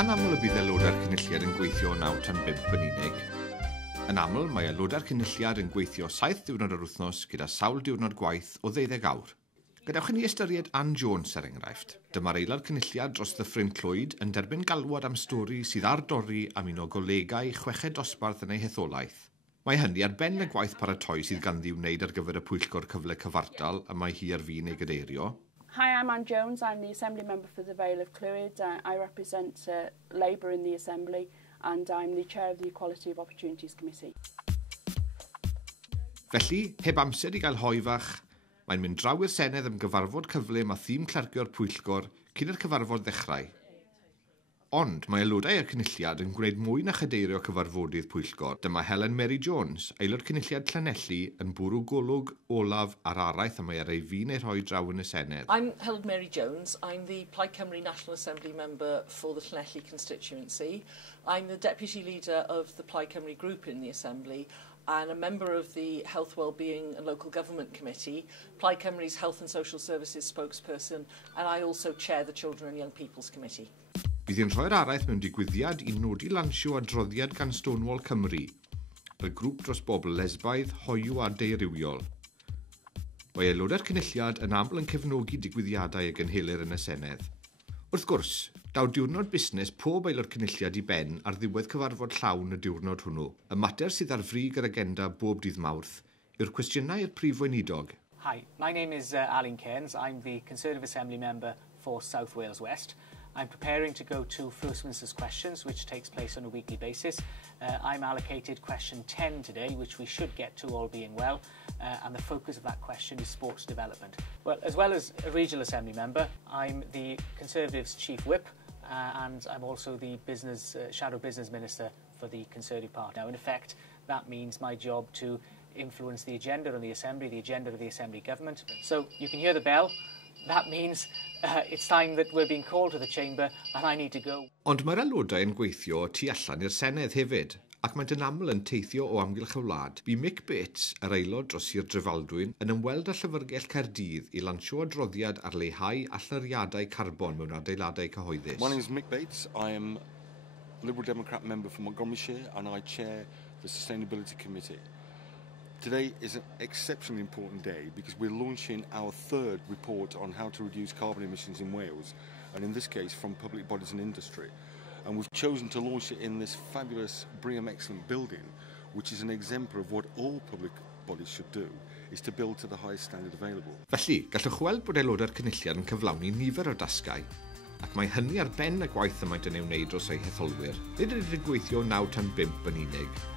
Anaml y bydd aelodau'r cynulliad yn gweithio 9 tan 5 yn unig. Yn aml, mae aelodau'r cynulliad yn gweithio 7 diwrnod yr wythnos gyda sawl diwrnod gwaith o 12 awr. Gadewch i ni ystyried Ann Jones er enghraifft. Dyma'r aelod cynulliad dros Ddyffryn Clwyd yn derbyn galwad am stori sydd ar dorri am un o golegau chweched dosbarth yn ei hetholaeth. Mae hynny ar ben y gwaith paratoi sydd ganddi wneud ar gyfer y pwyllgor cyfle cyfartal a mae hi ar fin ei gadeirio. Hi, I'm Ann Jones. I'm the Assembly Member for the Vale of Clwyd. I represent Labour in the Assembly and I'm the Chair of the Equality of Opportunities Committee. Felly, heb amser i gael hoi fach, mae'n mynd draw i'r Senedd am gyfarfod cyflym a thîm clergio'r pwyllgor cyn i'r cyfarfod ddechrau. Ond mae aelodau i'r cynulliad yn gwneud mwy na chadeirio cyfarfodydd pwyllgor. Dyma Helen Mary Jones, aelod cynulliad Llanelli, yn bwrw golwg olaf ar araith a mae ar ei fin ei rhoi draw yn y Senedd. I'm Helen Mary Jones. I'm the Plaid Cymru National Assembly member for the Llanelli constituency. I'm the deputy leader of the Plaid Cymru group in the Assembly and a member of the Health, Wellbeing and Local Government Committee, Plaid Cymru's Health and Social Services spokesperson, and I also chair the Children and Young People's Committee. Bydd hi'n rhoi'r araith mewn digwyddiad i nodi lansio adroddiad gan Stonewall Cymru, y grŵp dros bobl lesbaidd, hoyw a deurywiol. Mae aelodau'r cynulliad yn aml yn cefnogi digwyddiadau y gynhelir yn y Senedd. Wrth gwrs, daw diwrnod busnes pob aelod cynulliad i ben ar ddiwedd cyfarfod llawn y diwrnod hwnnw. Y mater sydd ar frig yr agenda bob dydd Mawrth yw'r cwestiynau i'r prif weinidog. Hi, my name is Alan Cairns. I'm the Conservative Assembly Member for South Wales West. I'm preparing to go to First Minister's Questions, which takes place on a weekly basis. I'm allocated question 10 today, which we should get to all being well, and the focus of that question is sports development. Well, as well as a regional assembly member, I'm the Conservatives' chief whip, and I'm also the shadow business minister for the Conservative Party. Now, in effect, that means my job to influence the agenda of the Assembly, the agenda of the Assembly government. So you can hear the bell. That means it's time that we're being called to the chamber and I need to go. Ond mae'r aelodau yn gweithio tu allan i'r Senedd hefyd, ac mae'n yn aml yn teithio o amgylch y wlad. Bu Mick Bates, yr aelod dros Sir Drefaldwyn, yn ymweld â Llyfrgell Caerdydd i lansio adroddiad ar leihau allyriadau carbon mewn adeiladau cyhoeddus. My name is Mick Bates. I am Liberal Democrat member for Montgomeryshire and I chair the Sustainability Committee. Today is an exceptionally important day because we're launching our third report on how to reduce carbon emissions in Wales, and in this case from public bodies and industry. And we've chosen to launch it in this fabulous BREEAM Excellent building, which is an exemplar of what all public bodies should do, is to build to the highest standard available. Felly, gallwch weld bod aelodau'r cynulliad yn cyflawni nifer o dasgau, ac mae hynny ar ben y gwaith y maent yn ei wneud dros eu hetholwyr. Nid ydych gweithio 9 tan 5 yn unig.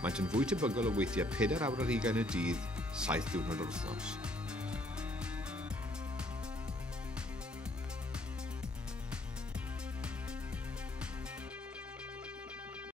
Maent yn fwy tebygol o weithiau 4 awr ar 20 y dydd, 7 diwrnod yr wythnos.